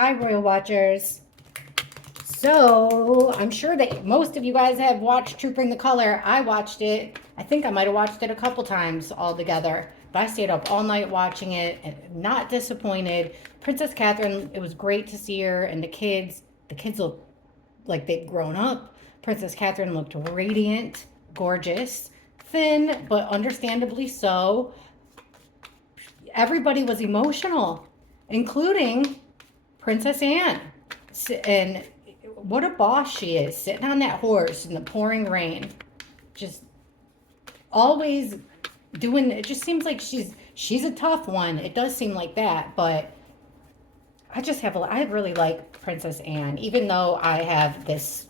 Hi, Royal Watchers. So, I'm sure that most of you guys have watched Trooping the Color. I watched it. I think I might have watched it a couple times all together. But I stayed up all night watching it and not disappointed. Princess Catherine, it was great to see her and the kids look like they'd grown up. Princess Catherine looked radiant, gorgeous, thin, but understandably so. Everybody was emotional, including Princess Anne. And what a boss she is, sitting on that horse in the pouring rain. Just always doing it. Just seems like she's a tough one. It does seem like that, but I really like Princess Anne, even though I have this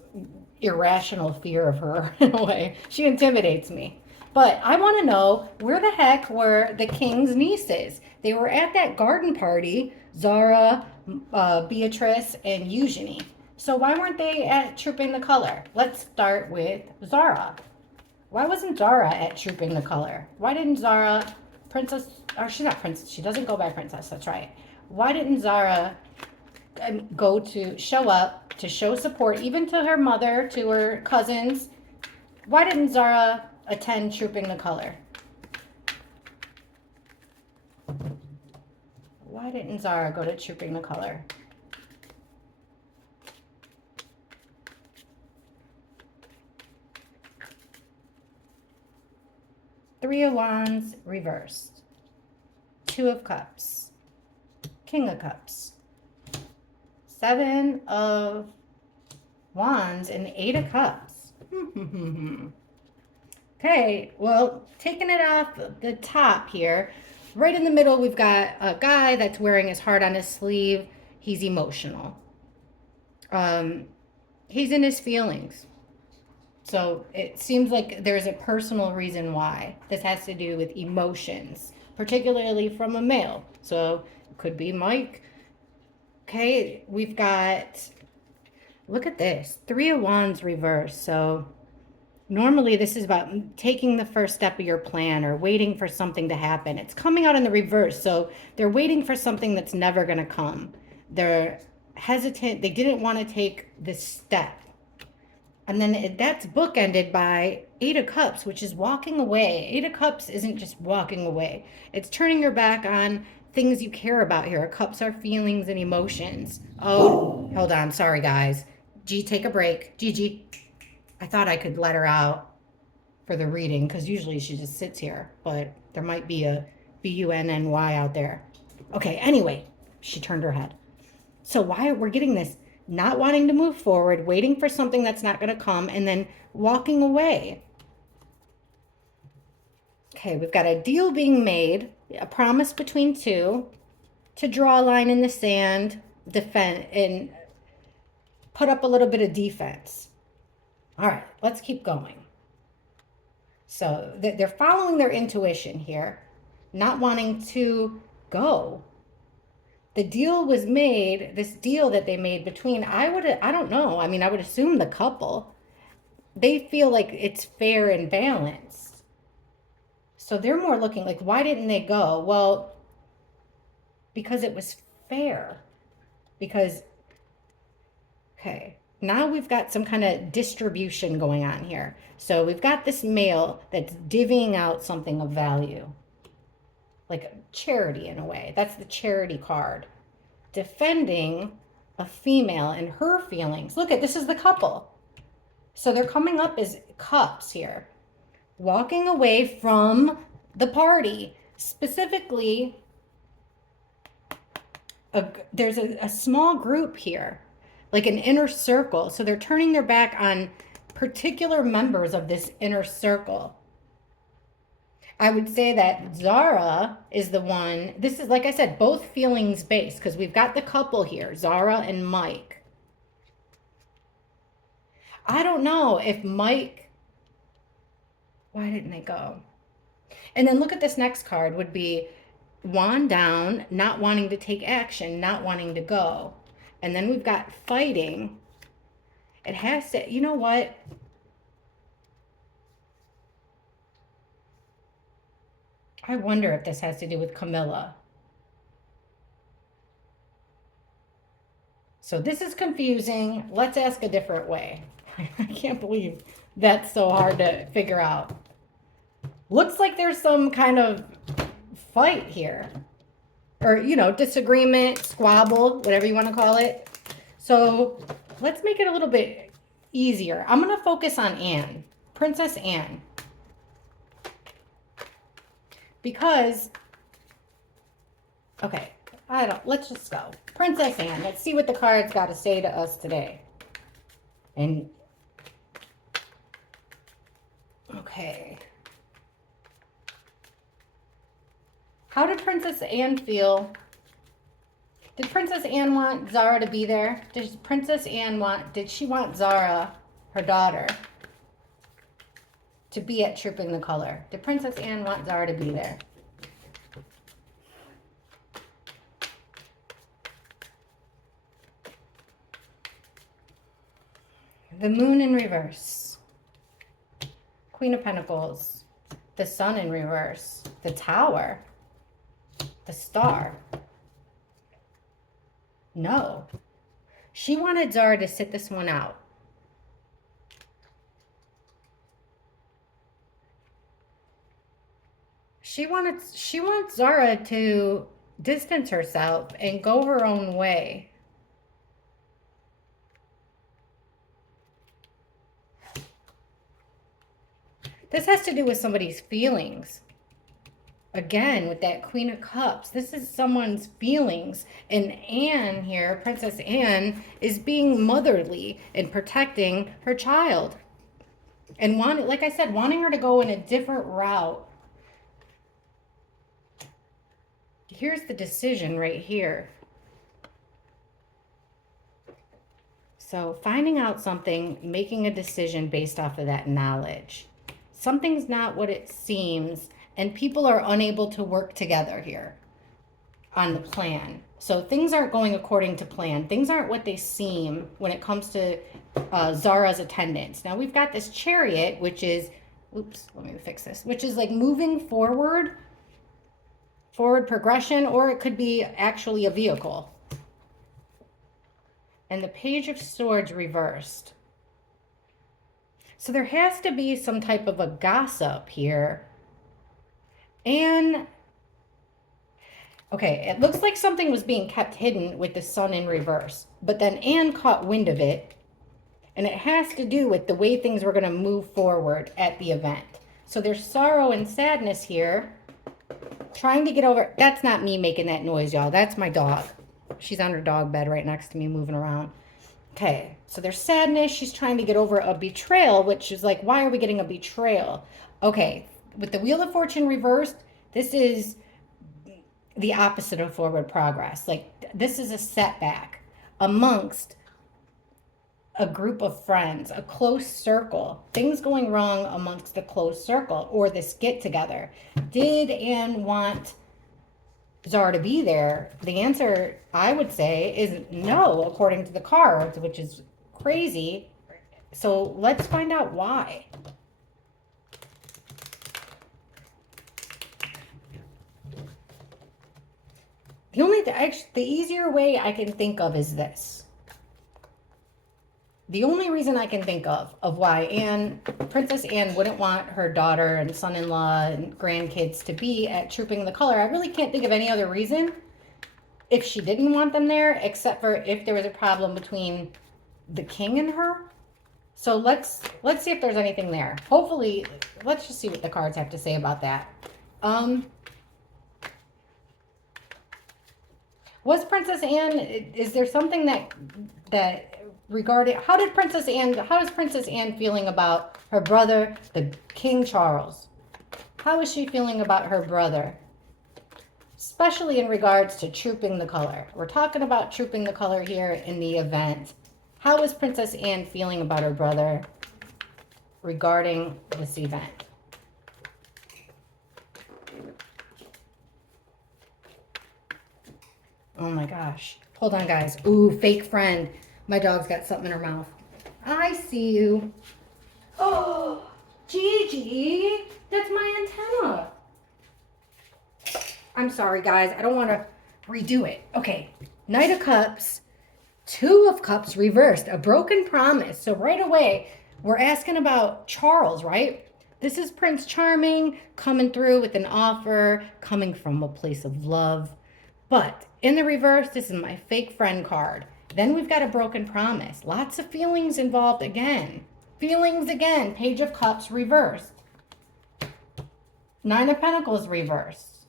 irrational fear of her in a way. She intimidates me. But I want to know, where the heck were the king's nieces? They were at that garden party, Zara, Beatrice, and Eugenie. So why weren't they at Trooping the Color? Let's start with Zara. Why wasn't Zara at Trooping the Color? Why didn't Zara, Princess, or she's not Princess, she doesn't go by Princess, that's right. Why didn't Zara go to show up, to show support, even to her mother, to her cousins? Why didn't Zara attend Trooping the Color? Why didn't Zara go to Trooping the Color? Three of Wands reversed. Two of Cups. King of Cups. Seven of Wands and Eight of Cups. Okay, well, taking it off the top here, right in the middle, we've got a guy that's wearing his heart on his sleeve. He's emotional. He's in his feelings. So it seems like there's a personal reason why. This has to do with emotions, particularly from a male. So it could be Mike. Okay, we've got, look at this, Three of Wands reversed. So normally this is about taking the first step of your plan or waiting for something to happen. It's coming out in the reverse. So they're waiting for something that's never going to come. They're hesitant. They didn't want to take this step. And then that's bookended by Eight of Cups, which is walking away. Eight of Cups isn't just walking away. It's turning your back on things you care about here. Cups are feelings and emotions. Oh, hold on. Sorry, guys. G, take a break. Gigi, I thought I could let her out for the reading because usually she just sits here, but there might be a BUNNY out there. Okay, anyway, she turned her head. So why we're getting this not wanting to move forward, waiting for something that's not going to come, and then walking away. Okay, we've got a deal being made, a promise between two to draw a line in the sand, defend, and put up a little bit of defense. All right, let's keep going. So they're following their intuition here, not wanting to go. The deal was made, this deal that they made between, I don't know, I mean, I would assume the couple, they feel like it's fair and balanced. So they're more looking like, why didn't they go? Well, because it was fair. Because, okay, now we've got some kind of distribution going on here. So we've got this male that's divvying out something of value, like charity in a way. That's the charity card. Defending a female and her feelings. Look at this is the couple. So they're coming up as cups here. Walking away from the party. Specifically, there's a small group here, like an inner circle. So they're turning their back on particular members of this inner circle. I would say that Zara is the one, this is, like I said, both feelings based, because we've got the couple here, Zara and Mike. I don't know if Mike, why didn't they go? And then look at this next card would be wand down, not wanting to take action, not wanting to go. And then we've got fighting. It has to, you know what? I wonder if this has to do with Camilla. So this is confusing. Let's ask a different way. I can't believe that's so hard to figure out. Looks like there's some kind of fight here. Or, you know, disagreement, squabble, whatever you want to call it. So let's make it a little bit easier. I'm going to focus on Anne, Princess Anne. Because, okay, let's just go. Princess Anne, let's see what the cards got to say to us today. And, okay. How did Princess Anne feel? Did Princess Anne want Zara to be there? Did she want Zara, her daughter, to be at Trooping the Color? Did Princess Anne want Zara to be there? The Moon in reverse. Queen of Pentacles. The Sun in reverse. The Tower. The Star. No. She wanted Zara to sit this one out. She wants Zara to distance herself and go her own way. This has to do with somebody's feelings. Again, with that Queen of Cups, this is someone's feelings. And Anne here, Princess Anne, is being motherly and protecting her child. And like I said, wanting her to go in a different route. Here's the decision right here. So finding out something, making a decision based off of that knowledge. Something's not what it seems, and people are unable to work together here on the plan. So things aren't going according to plan. Things aren't what they seem when it comes to Zara's attendance. Now we've got this Chariot, which is, oops, let me fix this, which is like moving forward progression, or it could be actually a vehicle. And the Page of Swords reversed. So there has to be some type of a gossip here. And, okay, it looks like something was being kept hidden with the Sun in reverse. But then Anne caught wind of it. And it has to do with the way things were going to move forward at the event. So there's sorrow and sadness here. Trying to get over, that's not me making that noise, y'all. That's my dog. She's on her dog bed right next to me moving around. Okay, so there's sadness. She's trying to get over a betrayal, which is like, why are we getting a betrayal? Okay, with the Wheel of Fortune reversed, this is the opposite of forward progress. Like, this is a setback amongst a group of friends, a close circle, things going wrong amongst the close circle, or this get together. Did Anne want Zara to be there? The answer, I would say, is no, according to the cards, which is crazy. So let's find out why. The easier way I can think of is this. The only reason I can think of why Princess Anne wouldn't want her daughter and son-in-law and grandkids to be at Trooping the Color, I really can't think of any other reason if she didn't want them there, except for if there was a problem between the king and her. So let's see if there's anything there. Hopefully, let's just see what the cards have to say about that. Was Princess Anne, is there something that regarding, how is Princess Anne feeling about her brother, the King Charles? How is she feeling about her brother? Especially in regards to Trooping the Color. We're talking about Trooping the Color here in the event. How is Princess Anne feeling about her brother regarding this event? Oh my gosh. Hold on, guys. Ooh, fake friend. My dog's got something in her mouth. I see you. Oh, Gigi, that's my antenna. I'm sorry, guys. I don't want to redo it. Okay, Knight of Cups, Two of Cups reversed, a broken promise. So right away, we're asking about Charles, right? This is Prince Charming coming through with an offer, coming from a place of love. But in the reverse, this is my fake friend card. Then we've got a broken promise. Lots of feelings involved again. Feelings again. Page of Cups reversed. Nine of Pentacles reversed.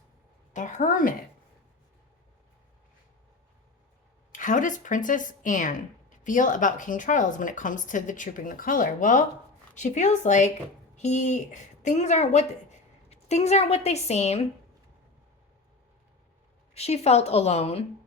The Hermit. How does Princess Anne feel about King Charles when it comes to the Trooping the Color? Well, she feels like things aren't what they seem. She felt alone.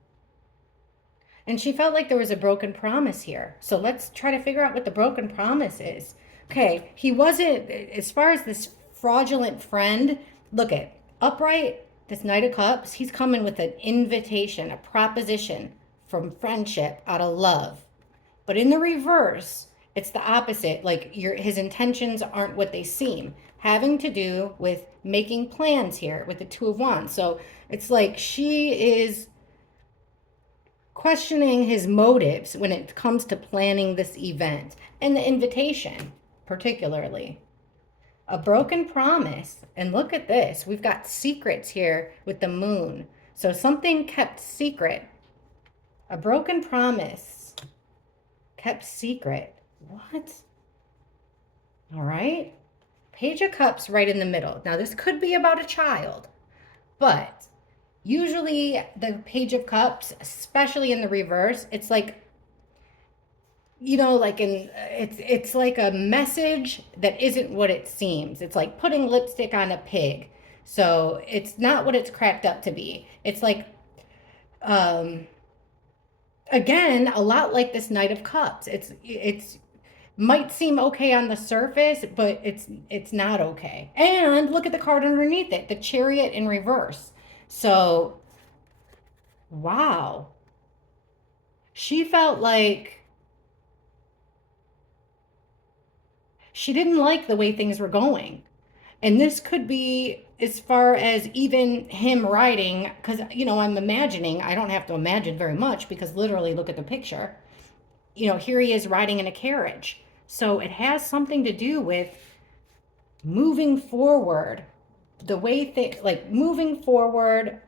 And she felt like there was a broken promise here. So let's try to figure out what the broken promise is. Okay, he wasn't, as far as this fraudulent friend, look at upright, this Knight of Cups, he's coming with an invitation, a proposition from friendship out of love. But in the reverse, it's the opposite. Like his intentions aren't what they seem, having to do with making plans here with the Two of Wands. So it's like she is questioning his motives when it comes to planning this event and the invitation, particularly. A broken promise. And look at this. We've got secrets here with the moon. So something kept secret. A broken promise. Kept secret. What? All right. Page of Cups right in the middle. Now, this could be about a child, but usually the Page of Cups, especially in the reverse, it's like, it's like a message that isn't what it seems. It's like putting lipstick on a pig. So it's not what it's cracked up to be. It's like, again, a lot like this Knight of Cups. It's might seem okay on the surface, but it's not okay. And look at the card underneath it, the Chariot in reverse. So, wow. She felt like she didn't like the way things were going. And this could be as far as even him writing, because, I'm imagining, I don't have to imagine very much because literally look at the picture. Here he is riding in a carriage. So it has something to do with moving forward, the way moving forward.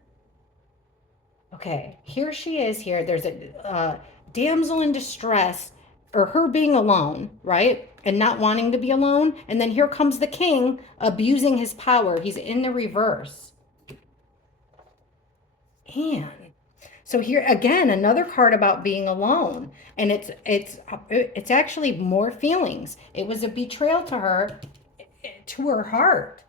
Okay, here she is here. There's a damsel in distress, or her being alone, right? And not wanting to be alone. And then here comes the king abusing his power. He's in the reverse. And so here again, another card about being alone. And it's actually more feelings. It was a betrayal to her, to her heart.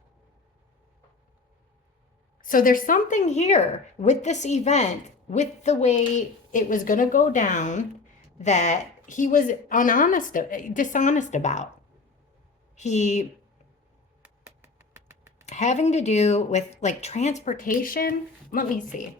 So there's something here with this event, with the way it was going to go down, that he was dishonest about. He having to do with like transportation. Let me see.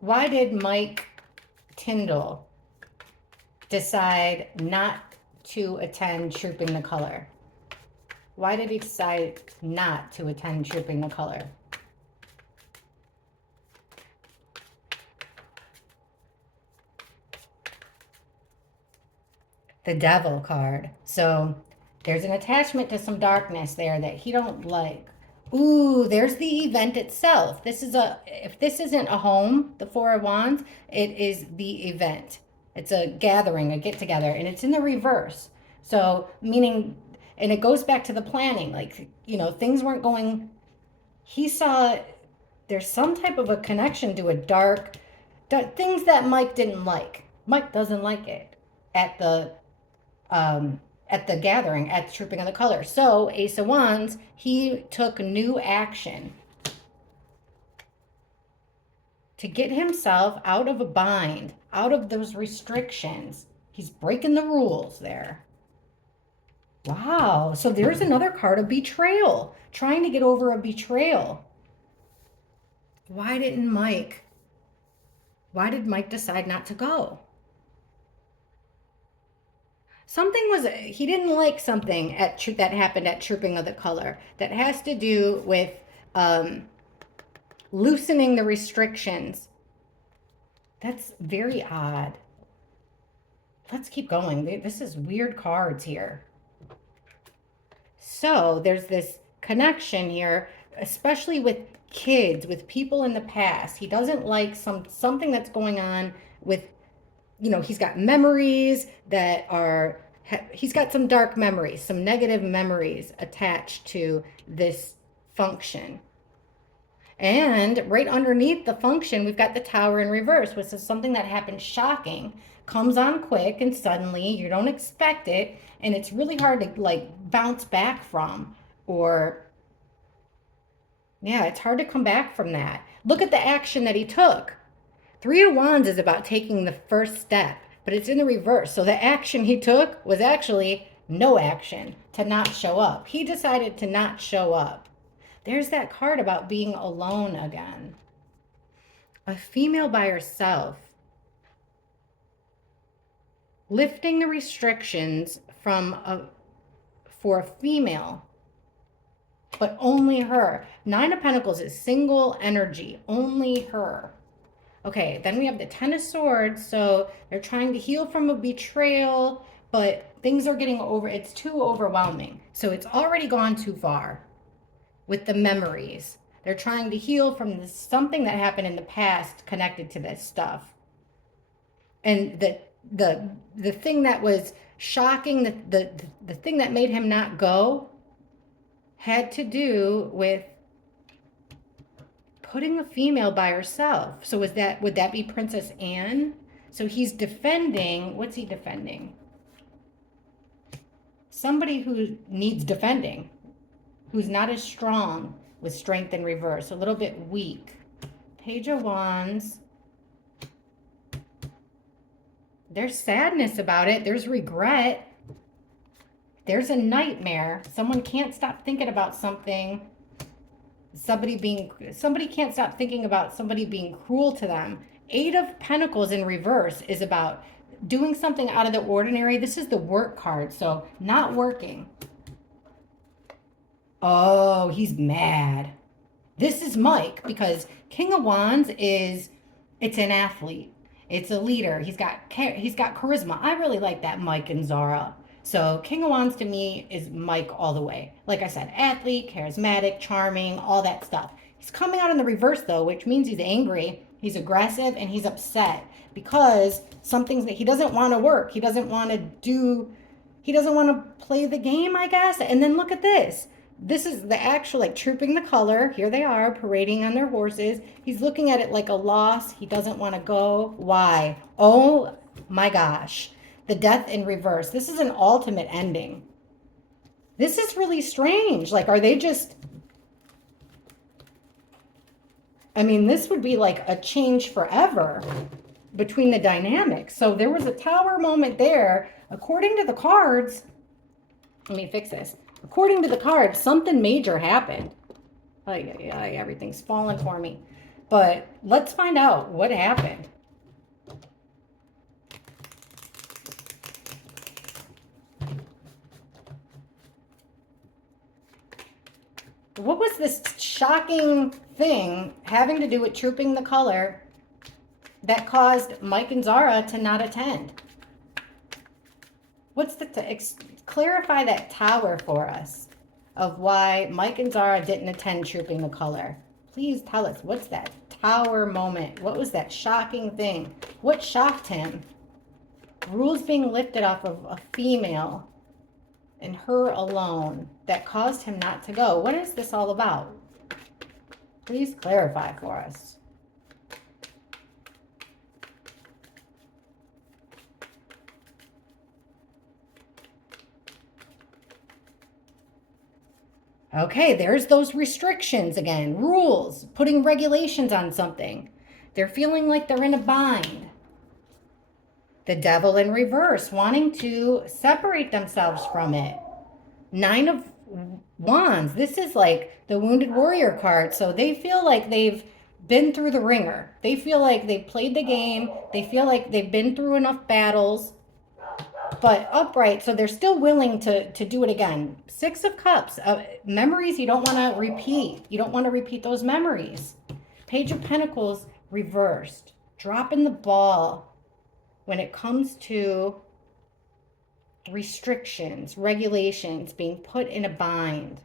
Why did Mike Tindall decide not to attend Trooping the Color? Why did he decide not to attend Trooping the Color? The Devil card. So there's an attachment to some darkness there that he don't like. Ooh, there's the event itself. If this isn't a home, the Four of Wands, it is the event. It's a gathering, a get together, and it's in the reverse. So meaning, and it goes back to the planning, like, things weren't going, he saw there's some type of a connection to things that Mike didn't like. Mike doesn't like it at the gathering, at the Trooping of the Color. So Ace of Wands, he took new action to get himself out of a bind, out of those restrictions. He's breaking the rules there. Wow. So there's another card of betrayal, trying to get over a betrayal. Why didn't Mike Why did Mike decide not to go? He didn't like something that happened at Trooping of the Color that has to do with um, loosening the restrictions. That's very odd. Let's keep going. This is weird cards here. So there's this connection here, especially with kids, with people in the past. He doesn't like something that's going on with, he's got memories that are, he's got some dark memories, some negative memories attached to this function. And right underneath the function, we've got the Tower in reverse, which is something that happens shocking, comes on quick, and suddenly you don't expect it, and it's really hard to like bounce back from, or yeah, it's hard to come back from that. Look at the action that he took. Three of Wands is about taking the first step, but it's in the reverse. So the action he took was actually no action, to not show up. He decided to not show up. There's that card about being alone again. A female by herself. Lifting the restrictions for a female, but only her. Nine of Pentacles is single energy, only her. Okay, then we have the Ten of Swords. So they're trying to heal from a betrayal, but things are getting it's too overwhelming. So it's already gone too far with the memories. They're trying to heal from something that happened in the past connected to this stuff. And the thing that was shocking, the thing that made him not go had to do with putting a female by herself. So would that be Princess Anne? So he's defending, what's he defending? Somebody who needs defending, who's not as strong, with strength in reverse, a little bit weak. Page of Wands. There's sadness about it. There's regret. There's a nightmare. Someone can't stop thinking about something. Somebody can't stop thinking about somebody being cruel to them. Eight of Pentacles in reverse is about doing something out of the ordinary. This is the work card, so not working. Oh, he's mad. This is Mike, because King of Wands it's an athlete. It's a leader. He's got charisma. I really like that Mike and Zara. So King of Wands to me is Mike all the way. Like I said, athlete, charismatic, charming, all that stuff. He's coming out in the reverse though, which means he's angry, he's aggressive, and he's upset because something's that he doesn't want to work. He doesn't want to play the game, I guess. And then look at this. This is the actual, like, Trooping the Color. Here they are parading on their horses. He's looking at it like a loss. He doesn't want to go. Why? Oh my gosh. The Death in reverse. This is an ultimate ending. This is really strange. Like, are they just... I mean, this would be like a change forever between the dynamics. So there was a Tower moment there. According to the cards... Let me fix this. According to the cards, something major happened. Everything's falling for me. But let's find out what happened. What was this shocking thing having to do with Trooping the Color that caused Mike and Zara to not attend? Clarify that Tower for us of why Mike and Zara didn't attend Trooping the Color. Please tell us, what's that Tower moment? What was that shocking thing? What shocked him? Rules being lifted off of a female and her alone that caused him not to go. What is this all about? Please clarify for us. Okay, there's those restrictions again, rules, putting regulations on something. They're feeling like they're in a bind. The Devil in reverse, wanting to separate themselves from it. Nine of Wands, this is like the Wounded Warrior card. So they feel like they've been through the ringer. They feel like they've played the game. They feel like they've been through enough battles. But upright, so they're still willing to do it again. Six of Cups, memories you don't want to repeat. You don't want to repeat those memories. Page of Pentacles reversed. Dropping the ball when it comes to restrictions, regulations, being put in a bind.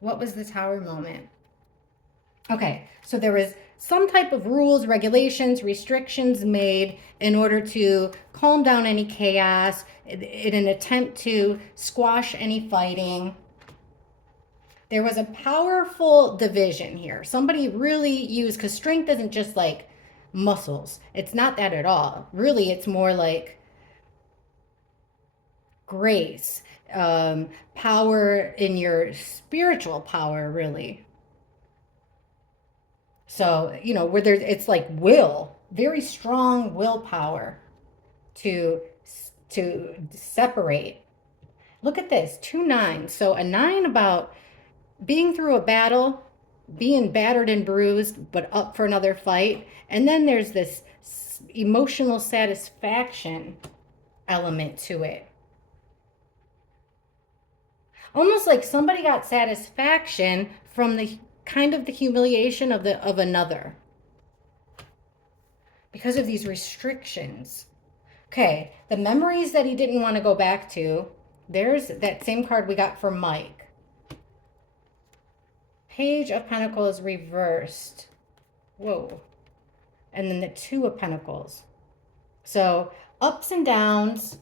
What was the Tower moment? Okay, so there was some type of rules, regulations, restrictions made in order to calm down any chaos in an attempt to squash any fighting. There was a powerful division here. Somebody really used, because strength isn't just like muscles. It's not that at all. Really, it's more like grace, power in your spiritual power, really. So, you know, where there's, it's like will, very strong willpower to separate. Look at this, 2 9. So a 9 about being through a battle, being battered and bruised, but up for another fight. And then there's this emotional satisfaction element to it. Almost like somebody got satisfaction from the kind of the humiliation of another because of these restrictions. Okay, the memories that he didn't want to go back to. There's that same card we got for Mike. Page of Pentacles reversed. Whoa. And then the 2 of Pentacles. So ups and downs,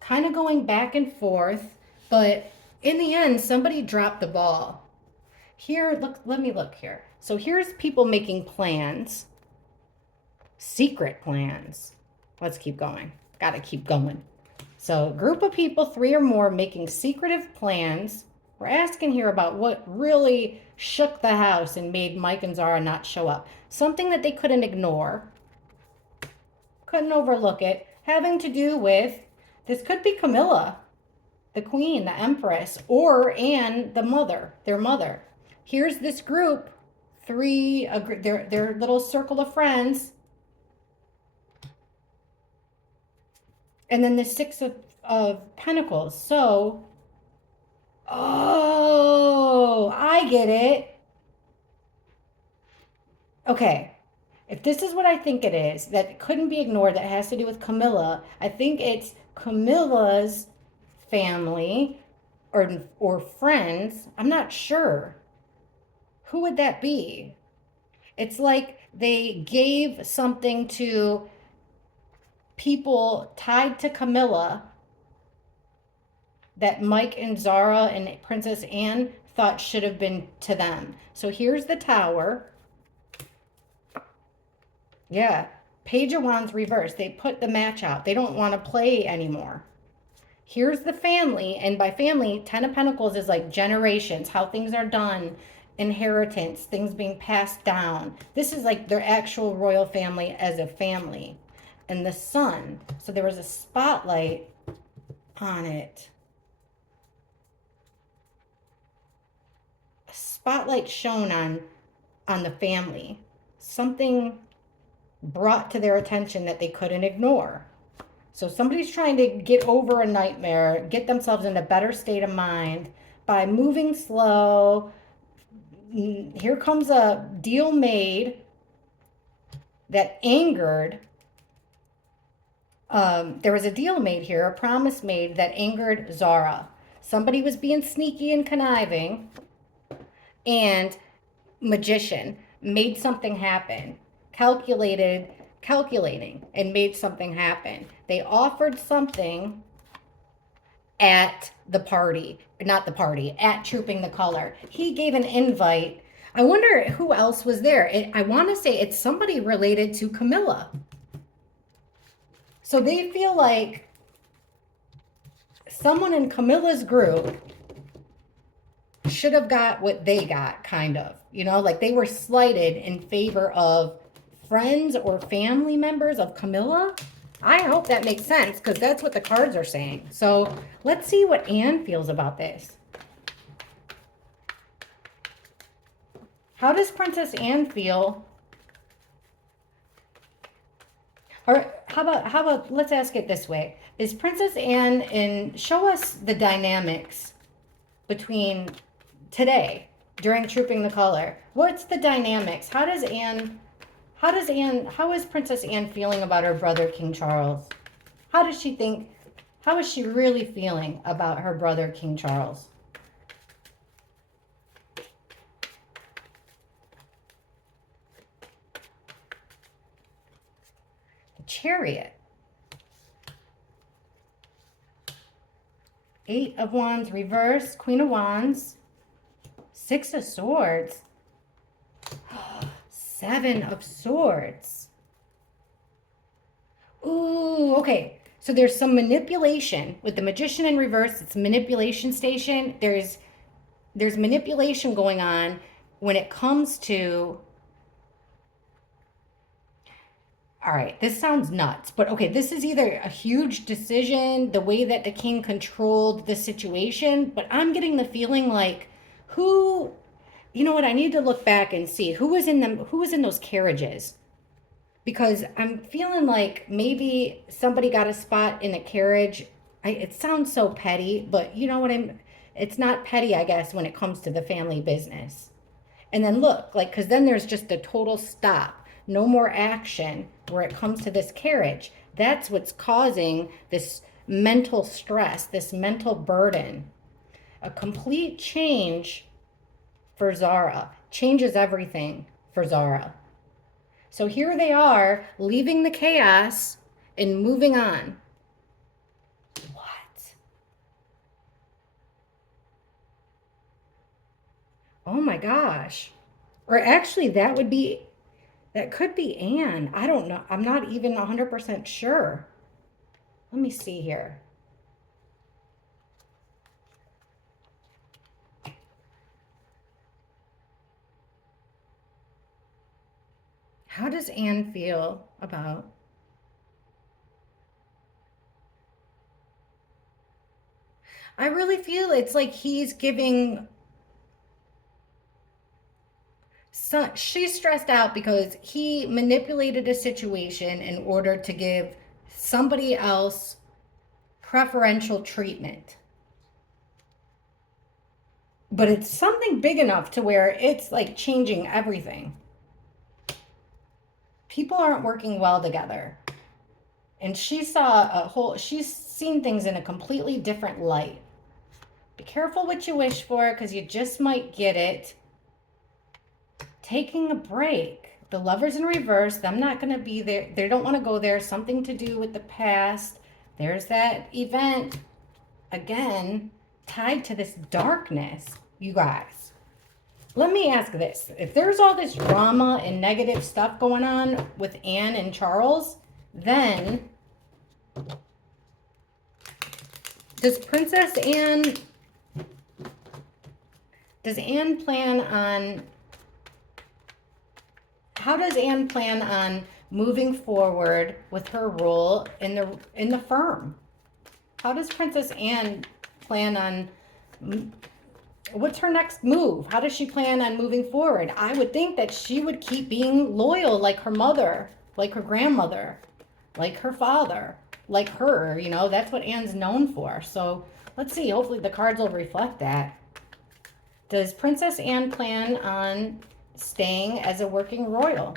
kind of going back and forth, but in the end, somebody dropped the ball. Here, look, let me look here. So here's people making plans, secret plans. Let's keep going. Got to keep going. So group of people, 3 or more, making secretive plans. We're asking here about what really shook the house and made Mike and Zara not show up. Something that they couldn't ignore, couldn't overlook it, having to do with, this could be Camilla, the queen, the empress, or Anne, the mother, their mother. Here's this group, 3, their little circle of friends. And then the 6 of Pentacles. So, oh, I get it. Okay. If this is what I think it is, that couldn't be ignored, that has to do with Camilla, I think it's Camilla's family or friends. I'm not sure. Who would that be? It's like they gave something to people tied to Camilla that Mike and Zara and Princess Anne thought should have been to them. So here's the Tower. Yeah, Page of Wands reversed. They put the match out. They don't want to play anymore. Here's the family, and by family, 10 of Pentacles is like generations, how things are done, inheritance, things being passed down. This is like their actual royal family as a family. And the Sun, so there was a spotlight on it. A spotlight shone on the family. Something brought to their attention that they couldn't ignore. So somebody's trying to get over a nightmare, get themselves in a better state of mind by moving slow. Here comes a deal made that angered. There was a deal made here, a promise made that angered Zara. Somebody was being sneaky and conniving, and magician made something happen. Calculating and made something happen. They offered something at the party, not the party, at Trooping the Color. He gave an invite. I wonder who else was there. I want to say it's somebody related to Camilla. So they feel like someone in Camilla's group should have got what they got, kind of. You know, like they were slighted in favor of friends or family members of Camilla. I hope that makes sense, because that's what the cards are saying. So let's see what Anne feels about this. How does Princess Anne feel? Or how about let's ask it this way. Is Princess Anne and show us the dynamics between today during Trooping the Color? What's the dynamics? How is Princess Anne feeling about her brother King Charles? How does she think, how is she really feeling about her brother King Charles? The Chariot. 8 of Wands reverse, Queen of Wands, 6 of Swords, 7 of Swords. Ooh, okay. So there's some manipulation with the Magician in reverse. It's manipulation station. There's manipulation going on when it comes to, all right, this sounds nuts, but okay, this is either a huge decision, the way that the king controlled the situation, but I'm getting the feeling like who, you know what, I need to look back and see who was in them, who was in those carriages. Because I'm feeling like maybe somebody got a spot in a carriage. It sounds so petty, but you know what it's not petty, I guess, when it comes to the family business. And then look, like, because then there's just a total stop. No more action where it comes to this carriage. That's what's causing this mental stress, this mental burden. A complete change for Zara changes everything for Zara. So here they are, leaving the chaos and moving on. What? Oh my gosh. Or actually, that could be Anne. I don't know. I'm not even 100% sure. Let me see here. How does Anne feel about? I really feel it's like he's giving. She's stressed out because he manipulated a situation in order to give somebody else preferential treatment. But it's something big enough to where it's like changing everything. People aren't working well together. And she's seen things in a completely different light. Be careful what you wish for because you just might get it. Taking a break. The Lovers in reverse, them not going to be there. They don't want to go there. Something to do with the past. There's that event, again, tied to this darkness, you guys. Let me ask this. If there's all this drama and negative stuff going on with Anne and Charles, then does Anne plan on, how does Anne plan on moving forward with her role in the firm? How does Princess Anne plan on, what's her next move? How does she plan on moving forward? I would think that she would keep being loyal like her mother, like her grandmother, like her father, like her, you know, that's what Anne's known for. So let's see, hopefully the cards will reflect that. Does Princess Anne plan on staying as a working royal?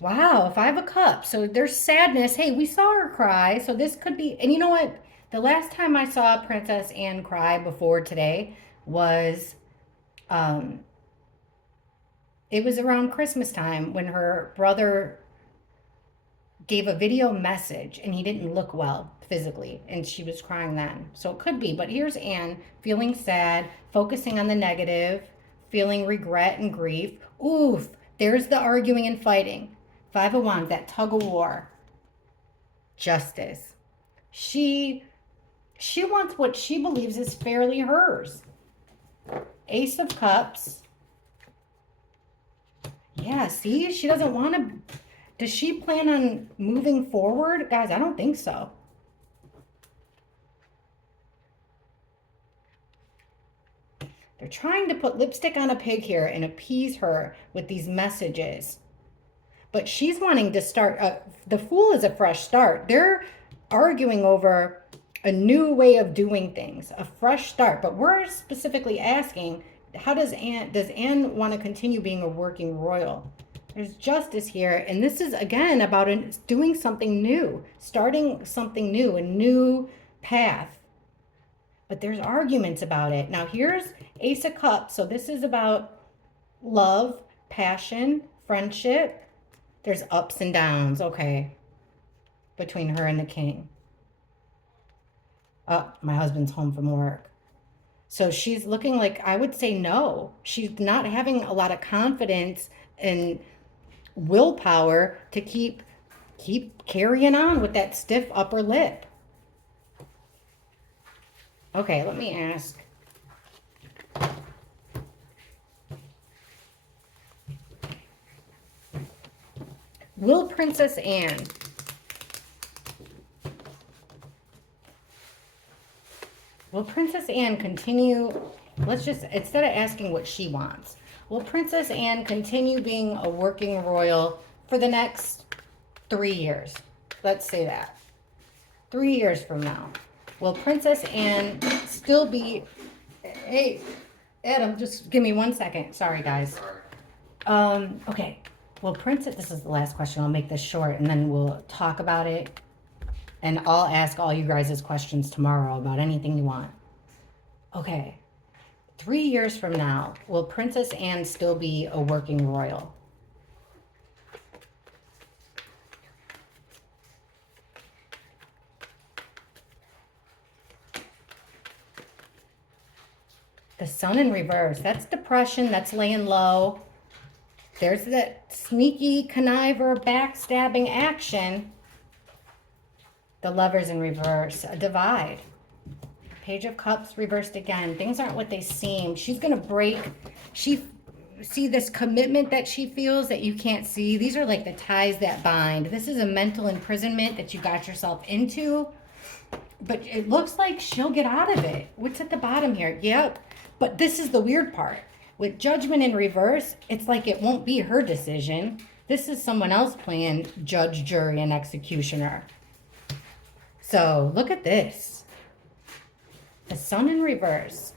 Wow, 5 of Cups. So there's sadness. Hey, we saw her cry. So this could be, and you know what? The last time I saw Princess Anne cry before today was, it was around Christmas time when her brother gave a video message and he didn't look well physically and she was crying then. So it could be, but here's Anne feeling sad, focusing on the negative, feeling regret and grief. Oof, there's the arguing and fighting. 5 of Wands, that tug of war. Justice. She wants what she believes is fairly hers. Ace of Cups. Yeah, see, she doesn't want to, Does she plan on moving forward? Guys, I don't think so. They're trying to put lipstick on a pig here and appease her with these messages. But she's wanting to start. The Fool is a fresh start. They're arguing over a new way of doing things, a fresh start. But we're specifically asking, how does Anne want to continue being a working royal? There's justice here. And this is, again, about doing something new, starting something new, a new path. But there's arguments about it. Now, here's Ace of Cups. So this is about love, passion, friendship. There's ups and downs, okay, between her and the king. Oh, my husband's home from work. So she's looking like, I would say no. She's not having a lot of confidence and willpower to keep carrying on with that stiff upper lip. Okay, let me ask. Will Princess Anne continue, let's just, instead of asking what she wants, will Princess Anne continue being a working royal for the next 3 years? Let's say that. 3 years from now. Will Princess Anne still be, hey, Adam, just give me 1 second. Sorry, guys. Okay. Well, this is the last question. I'll make this short and then we'll talk about it. And I'll ask all you guys' questions tomorrow about anything you want. Okay. 3 years from now, will Princess Anne still be a working royal? The Sun in reverse. That's depression. That's laying low. There's that sneaky, conniver, backstabbing action. The Lovers in reverse. A divide. Page of Cups reversed again. Things aren't what they seem. She's going to break. See this commitment that she feels that you can't see. These are like the ties that bind. This is a mental imprisonment that you got yourself into. But it looks like she'll get out of it. What's at the bottom here? Yep. But this is the weird part. With Judgment in reverse, it's like it won't be her decision. This is someone else playing judge, jury, and executioner. So look at this. The Sun in reverse.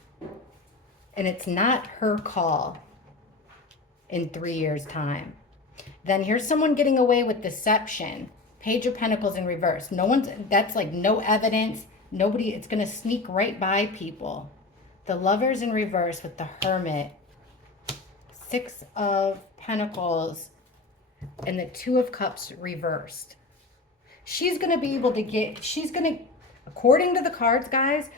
And it's not her call in 3 years' time. Then here's someone getting away with deception. Page of Pentacles in reverse. That's like no evidence. Nobody, it's going to sneak right by people. The Lovers in reverse with the Hermit. 6 of Pentacles and the 2 of Cups reversed. She's going to be able to according to the cards, guys,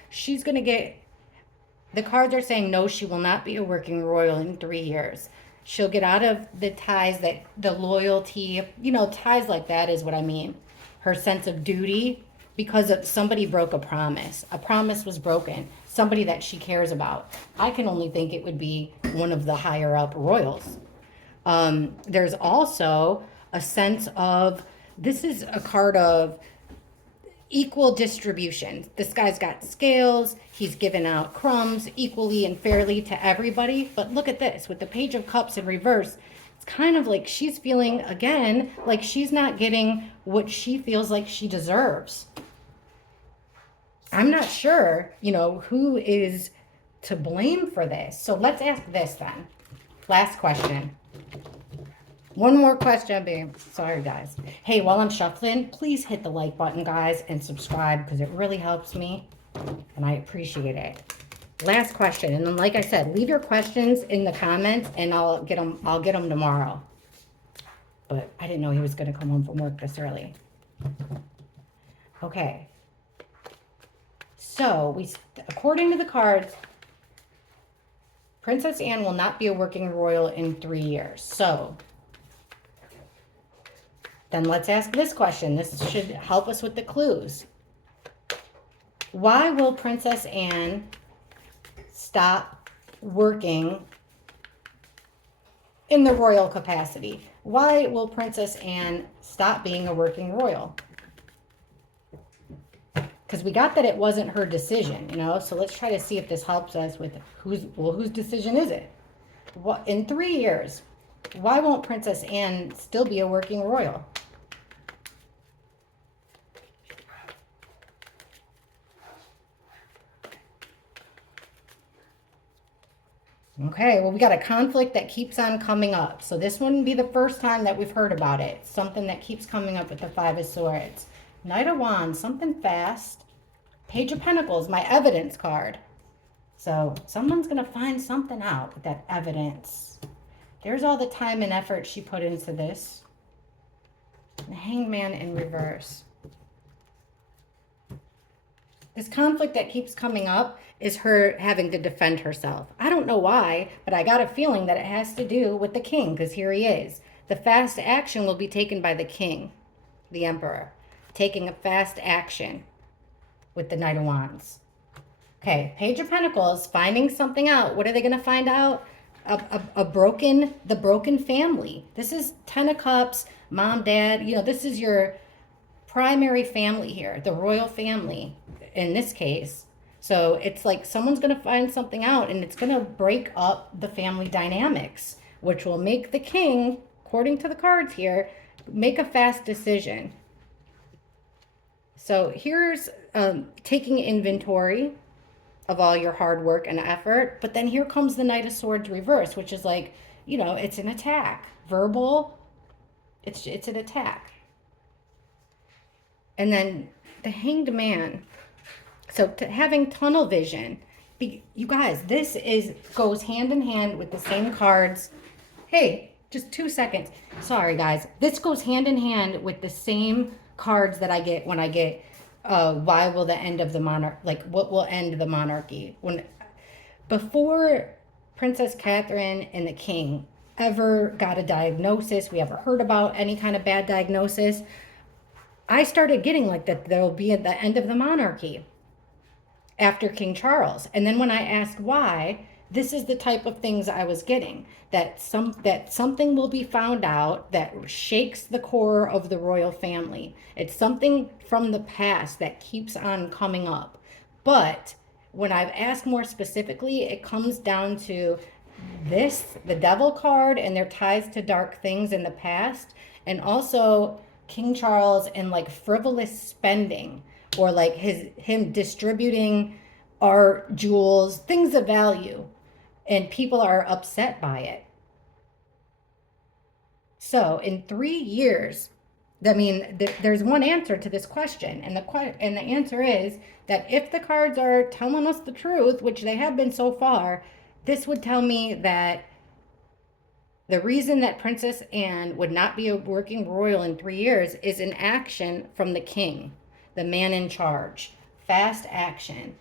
the cards are saying no, she will not be a working royal in 3 years. She'll get out of the ties the loyalty, ties like that is what I mean. Her sense of duty, because somebody broke a promise. A promise was broken. Somebody that she cares about. I can only think it would be one of the higher up royals. There's also a sense of, this is a card of equal distribution. This guy's got scales. He's given out crumbs equally and fairly to everybody. But look at this. With the Page of Cups in reverse, it's kind of like she's feeling, again, like she's not getting what she feels like she deserves. I'm not sure, who is to blame for this. So let's ask this then. Last question. One more question, babe. Sorry, guys. Hey, while I'm shuffling, please hit the like button, guys, and subscribe because it really helps me, and I appreciate it. Last question, and then, like I said, leave your questions in the comments, and I'll get them tomorrow. But I didn't know he was going to come home from work this early. Okay. So, according to the cards, Princess Anne will not be a working royal in 3 years. So, then let's ask this question. This should help us with the clues. Why will Princess Anne stop working in the royal capacity? Why will Princess Anne stop being a working royal. Because we got that it wasn't her decision, you know? So let's try to see if this helps us with whose decision is it? What, in 3 years, why won't Princess Anne still be a working royal? Okay, well, we got a conflict that keeps on coming up. So this wouldn't be the first time that we've heard about it. Something that keeps coming up with the Five of Swords. Knight of Wands, something fast. Page of Pentacles, my evidence card. So someone's going to find something out with that evidence. There's all the time and effort she put into this. The Hangman in reverse. This conflict that keeps coming up is her having to defend herself. I don't know why, but I got a feeling that it has to do with the king, because here he is. The fast action will be taken by the king, the emperor, taking a fast action with the Knight of Wands. Okay, Page of Pentacles, finding something out. What are they going to find out? The broken family. This is 10 of Cups, mom, dad. You know, this is your primary family here, the royal family in this case. So it's like someone's going to find something out, and it's going to break up the family dynamics, which will make the king, according to the cards here, make a fast decision. So here's taking inventory of all your hard work and effort. But then here comes the Knight of Swords reverse, which is like, you know, it's an attack. Verbal, it's an attack. And then the Hanged Man. So having tunnel vision. You guys, this goes hand in hand with the same cards. Hey, just 2 seconds. Sorry, guys. This goes hand in hand with the same cards that I get when I get why will the end of the monarch, like what will end the monarchy? Before Princess Catherine and the king ever got a diagnosis, we ever heard about any kind of bad diagnosis, I started getting like that there will be at the end of the monarchy after King Charles. And then when I asked why, this is the type of things I was getting, that something will be found out that shakes the core of the royal family. It's something from the past that keeps on coming up. But when I've asked more specifically, it comes down to this, the Devil card, and their ties to dark things in the past, and also King Charles and like frivolous spending, or like him distributing art, jewels, things of value, and people are upset by it. So in 3 years, I mean, there's one answer to this question, and the answer is that if the cards are telling us the truth, which they have been so far, this would tell me that the reason that Princess Anne would not be a working royal in 3 years is an action from the king, the man in charge. Fast action.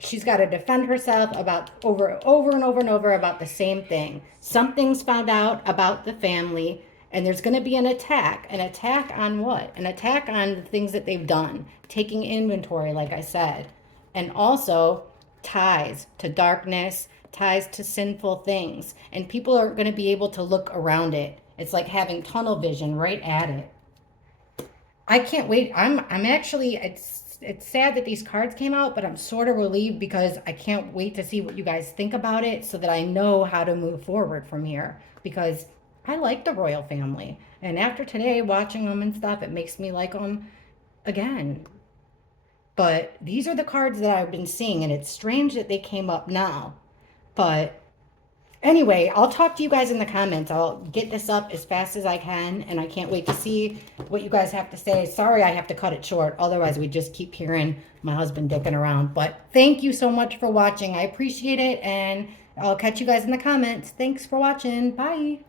She's got to defend herself about over and over and over about the same thing. Something's found out about the family, and there's going to be an attack. An attack on what? An attack on the things that they've done. Taking inventory, like I said. And also ties to darkness, ties to sinful things. And people are going to be able to look around it. It's like having tunnel vision right at it. I can't wait. I'm actually, it's sad that these cards came out, but I'm sort of relieved because I can't wait to see what you guys think about it so that I know how to move forward from here, because I like the royal family. And after today, watching them and stuff, it makes me like them again. But these are the cards that I've been seeing, and it's strange that they came up now. But anyway, I'll talk to you guys in the comments. I'll get this up as fast as I can, and I can't wait to see what you guys have to say. Sorry I have to cut it short. Otherwise, we just keep hearing my husband dicking around. But thank you so much for watching. I appreciate it, and I'll catch you guys in the comments. Thanks for watching. Bye.